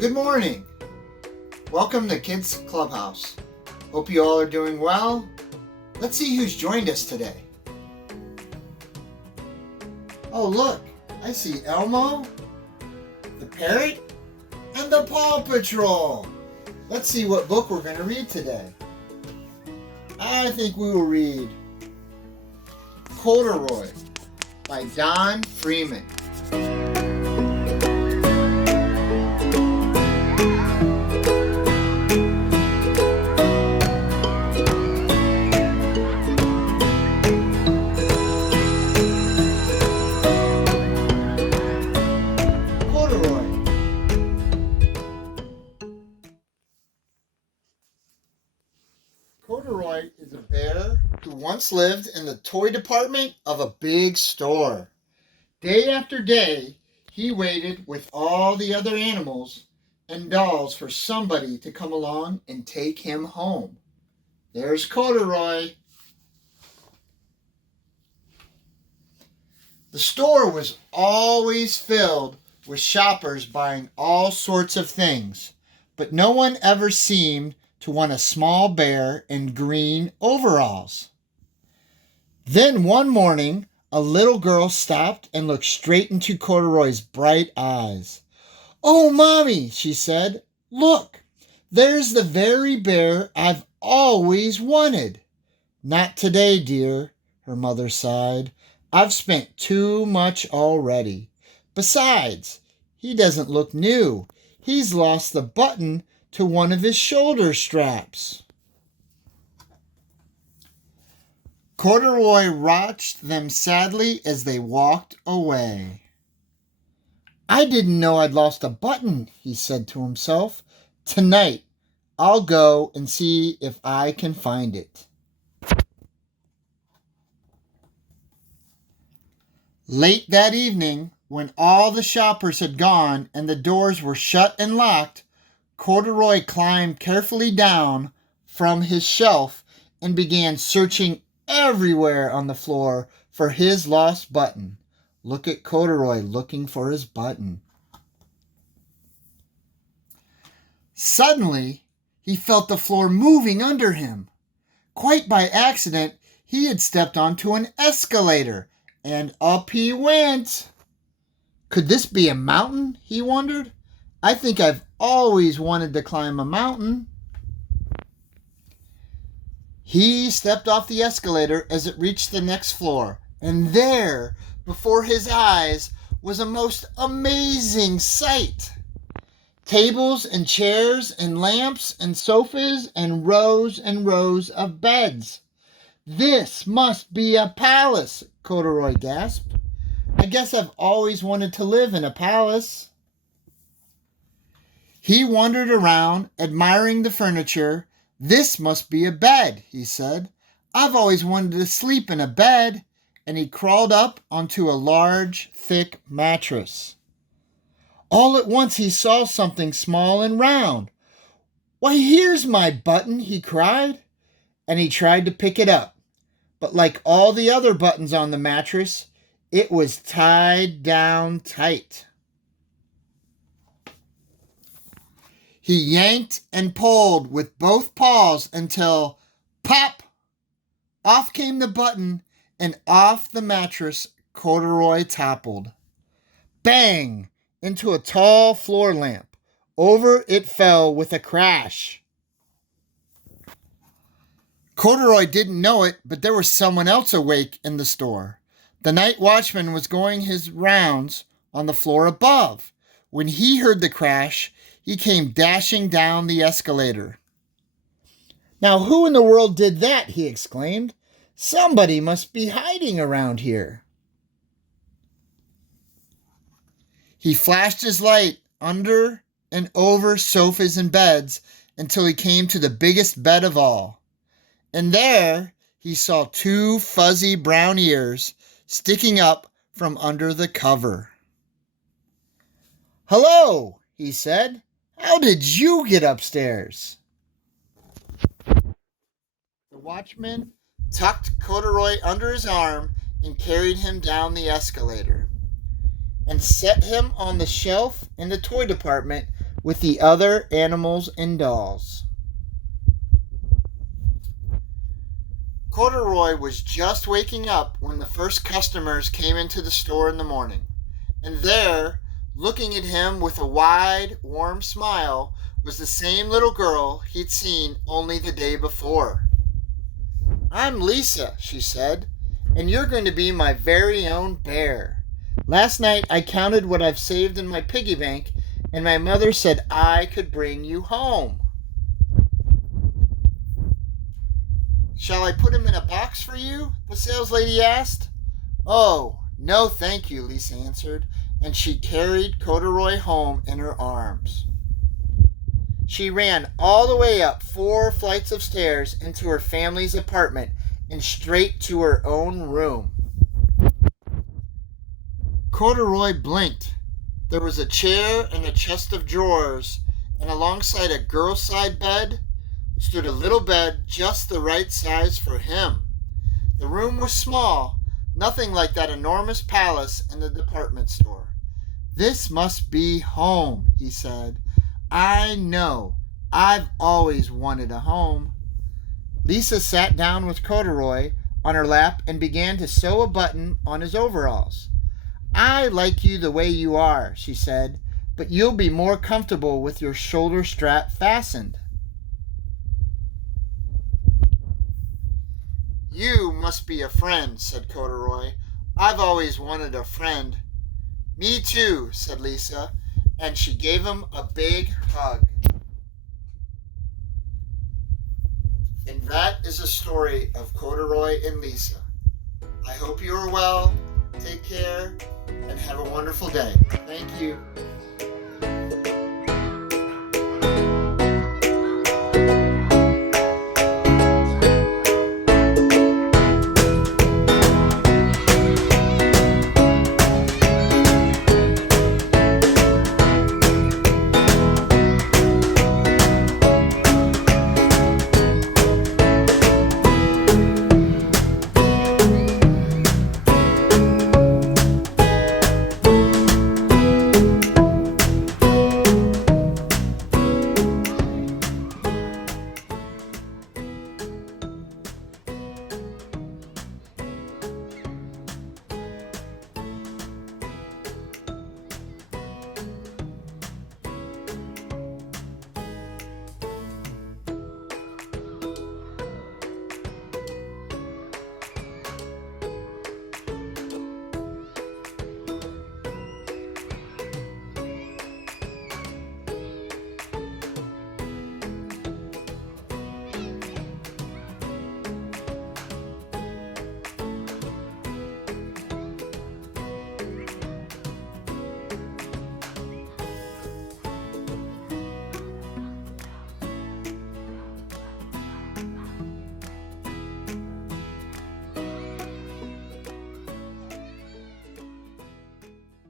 Good morning. Welcome to Kids Clubhouse. Hope you all are doing well. Let's see who's joined us today. Oh, look, I see Elmo, the parrot, and the Paw Patrol. Let's see what book we're going to read today. I think we will read Corduroy by Don Freeman. Corduroy is a bear who once lived in the toy department of a big store. Day after day, he waited with all the other animals and dolls for somebody to come along and take him home. There's Corduroy. The store was always filled with shoppers buying all sorts of things, but no one ever seemed to want a small bear in green overalls. Then one morning, a little girl stopped and looked straight into Corduroy's bright eyes. "Oh, Mommy," she said, "look, there's the very bear I've always wanted." "Not today, dear," her mother sighed. "I've spent too much already. Besides, he doesn't look new. He's lost the button to one of his shoulder straps." Corduroy watched them sadly as they walked away. "I didn't know I'd lost a button," he said to himself. "Tonight, I'll go and see if I can find it." Late that evening, when all the shoppers had gone and the doors were shut and locked, Corduroy climbed carefully down from his shelf and began searching everywhere on the floor for his lost button. Look at Corduroy looking for his button. Suddenly, he felt the floor moving under him. Quite by accident, he had stepped onto an escalator, and up he went. Could this be a mountain, he wondered? I think I've always wanted to climb a mountain. He stepped off the escalator as it reached the next floor, and there, before his eyes, was a most amazing sight. Tables and chairs and lamps and sofas and rows of beds. "This must be a palace," Corduroy gasped. "I guess I've always wanted to live in a palace." He wandered around, admiring the furniture. "This must be a bed," he said. "I've always wanted to sleep in a bed." And he crawled up onto a large, thick mattress. All at once he saw something small and round. "Why, here's my button," he cried. And he tried to pick it up. But like all the other buttons on the mattress, it was tied down tight. He yanked and pulled with both paws until, pop! Off came the button, and off the mattress Corduroy toppled. Bang! Into a tall floor lamp. Over it fell with a crash. Corduroy didn't know it, but there was someone else awake in the store. The night watchman was going his rounds on the floor above. When he heard the crash, he came dashing down the escalator. "Now, who in the world did that?" he exclaimed. "Somebody must be hiding around here." He flashed his light under and over sofas and beds until he came to the biggest bed of all. And there he saw two fuzzy brown ears sticking up from under the cover. "Hello," he said. "How did you get upstairs?" The watchman tucked Corduroy under his arm and carried him down the escalator and set him on the shelf in the toy department with the other animals and dolls. Corduroy was just waking up when the first customers came into the store in the morning. And there, looking at him with a wide, warm smile, was the same little girl he'd seen only the day before. "I'm Lisa," she said, "and you're going to be my very own bear. Last night I counted what I've saved in my piggy bank, and my mother said I could bring you home." "Shall I put him in a box for you?" the saleslady asked. "Oh, no, thank you," Lisa answered, and she carried Corduroy home in her arms. She ran all the way up 4 flights of stairs into her family's apartment and straight to her own room. Corduroy blinked. There was a chair and a chest of drawers, and alongside a girl-side bed stood a little bed just the right size for him. The room was small, nothing like that enormous palace in the department store. "This must be home," he said. "I know. I've always wanted a home." Lisa sat down with Corduroy on her lap and began to sew a button on his overalls. "I like you the way you are," she said, "but you'll be more comfortable with your shoulder strap fastened." "You must be a friend," said Corduroy. "I've always wanted a friend." "Me too," said Lisa, and she gave him a big hug. And that is the story of Corduroy and Lisa. I hope you are well, take care, and have a wonderful day. Thank you.